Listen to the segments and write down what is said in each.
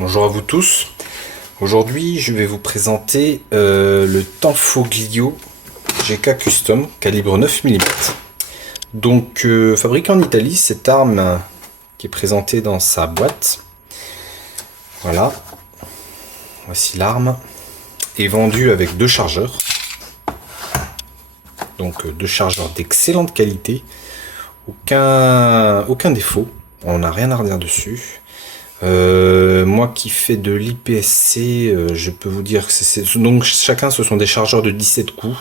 Bonjour à vous tous. Aujourd'hui, je vais vous présenter le Tanfoglio GK Custom calibre 9 mm. Donc, fabriqué en Italie, cette arme qui est présentée dans sa boîte. Voilà. Voici l'arme. Est vendue avec deux chargeurs. Donc, deux chargeurs d'excellente qualité. Aucun défaut. On n'a rien à redire dessus. Moi qui fais de l'IPSC, je peux vous dire que donc chacun ce sont des chargeurs de 17 coups.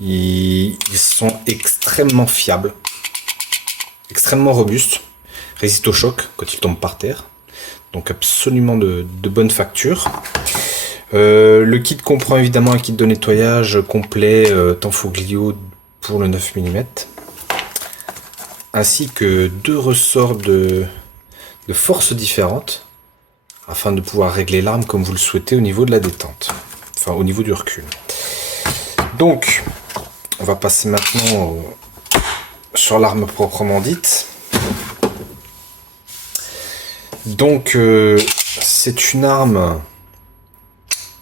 Ils sont extrêmement fiables, extrêmement robustes, résistent au choc quand ils tombent par terre. Donc absolument de bonne facture. Le kit comprend évidemment un kit de nettoyage complet Tanfoglio pour le 9 mm, ainsi que deux ressorts de forces différentes afin de pouvoir régler l'arme comme vous le souhaitez au niveau de la détente, enfin au niveau du recul. Donc on va passer maintenant sur l'arme proprement dite. Donc c'est une arme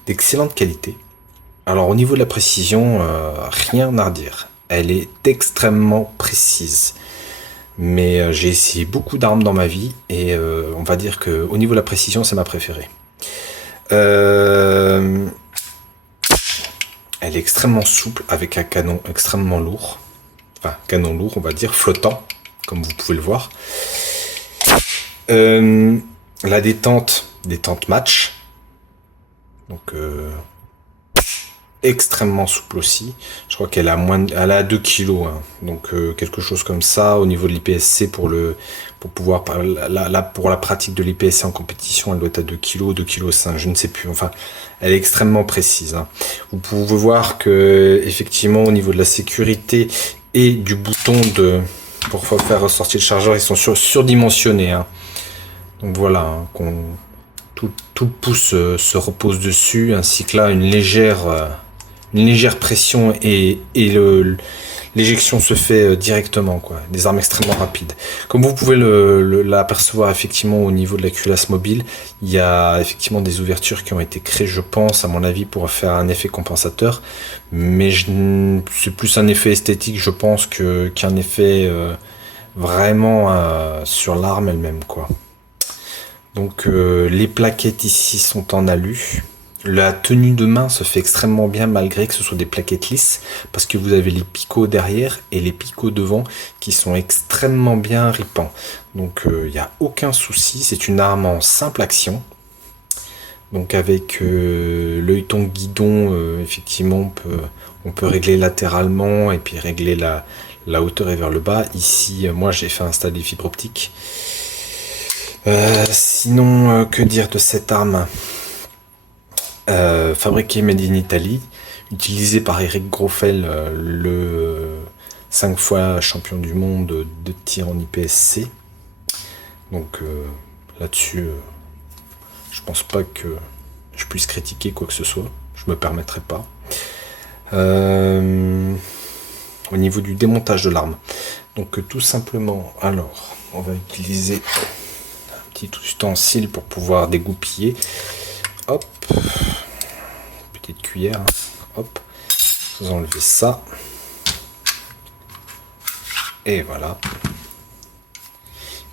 d'excellente qualité. Alors au niveau de la précision, rien à redire, elle est extrêmement précise. Mais j'ai essayé beaucoup d'armes dans ma vie et on va dire que au niveau de la précision, c'est ma préférée. Elle est extrêmement souple avec un canon extrêmement lourd. Enfin, canon lourd, on va dire, flottant, comme vous pouvez le voir. La détente match. Donc, extrêmement souple aussi. Je crois qu'elle a elle a 2 kg, hein. Donc quelque chose comme ça au niveau de l'IPSC pour pouvoir pour la pratique de l'IPSC en compétition, elle doit être à 2 kg, 2 kg 5, je ne sais plus. Enfin, elle est extrêmement précise, hein. Vous pouvez voir que effectivement au niveau de la sécurité et du bouton pour faire ressortir le chargeur, ils sont surdimensionnés, hein. Donc voilà, hein, tout le pouce se repose dessus, ainsi que là une légère pression et l'éjection se fait directement, quoi. Des armes extrêmement rapides. Comme vous pouvez l'apercevoir effectivement au niveau de la culasse mobile, il y a effectivement des ouvertures qui ont été créées, je pense, à mon avis, pour faire un effet compensateur. Mais c'est plus un effet esthétique, je pense, qu'un effet vraiment sur l'arme elle-même, quoi. Donc les plaquettes ici sont en alu. La tenue de main se fait extrêmement bien malgré que ce soit des plaquettes lisses, parce que vous avez les picots derrière et les picots devant qui sont extrêmement bien ripants. Donc il n'y a aucun souci, c'est une arme en simple action. Donc avec l'œilleton guidon, effectivement on peut régler latéralement et puis régler la hauteur et vers le bas. Ici moi j'ai fait installer des fibres optiques. Sinon, que dire de cette arme? Fabriquée made in Italy, utilisée par Eric Grofel, le 5 fois champion du monde de tir en IPSC. Donc là-dessus, je pense pas que je puisse critiquer quoi que ce soit, je me permettrai pas. Au niveau du démontage de l'arme, donc tout simplement, alors on va utiliser petit ustensile pour pouvoir dégoupiller. Hop, petite cuillère, hein. Hop, vous enlevez ça. Et voilà.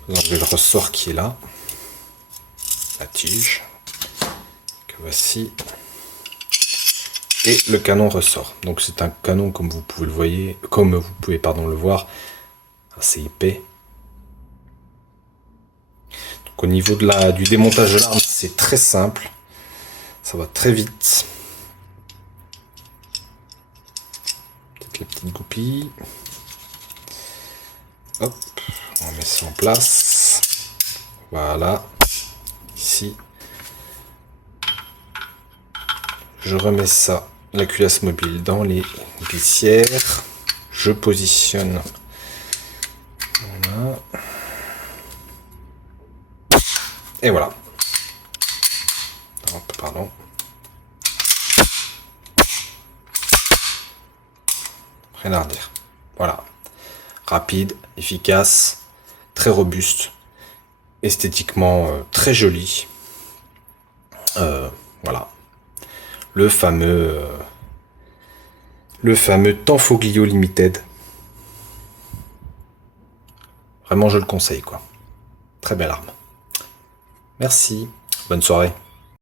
Vous enlevez le ressort qui est là. La tige. Que voici. Et le canon ressort. Donc c'est un canon comme vous pouvez le voir, assez épais. Au niveau du démontage de l'arme, c'est très simple, ça va très vite. Peut-être les petites goupilles. Hop, on met ça en place. Voilà, ici. Je remets ça, la culasse mobile, dans les glissières. Je positionne. Voilà. Et voilà. Hop, pardon. Rien à redire. Voilà. Rapide, efficace, très robuste, esthétiquement très joli. Voilà. Le fameux Tanfoglio Limited. Vraiment, je le conseille, quoi. Très belle arme. Merci. Bonne soirée.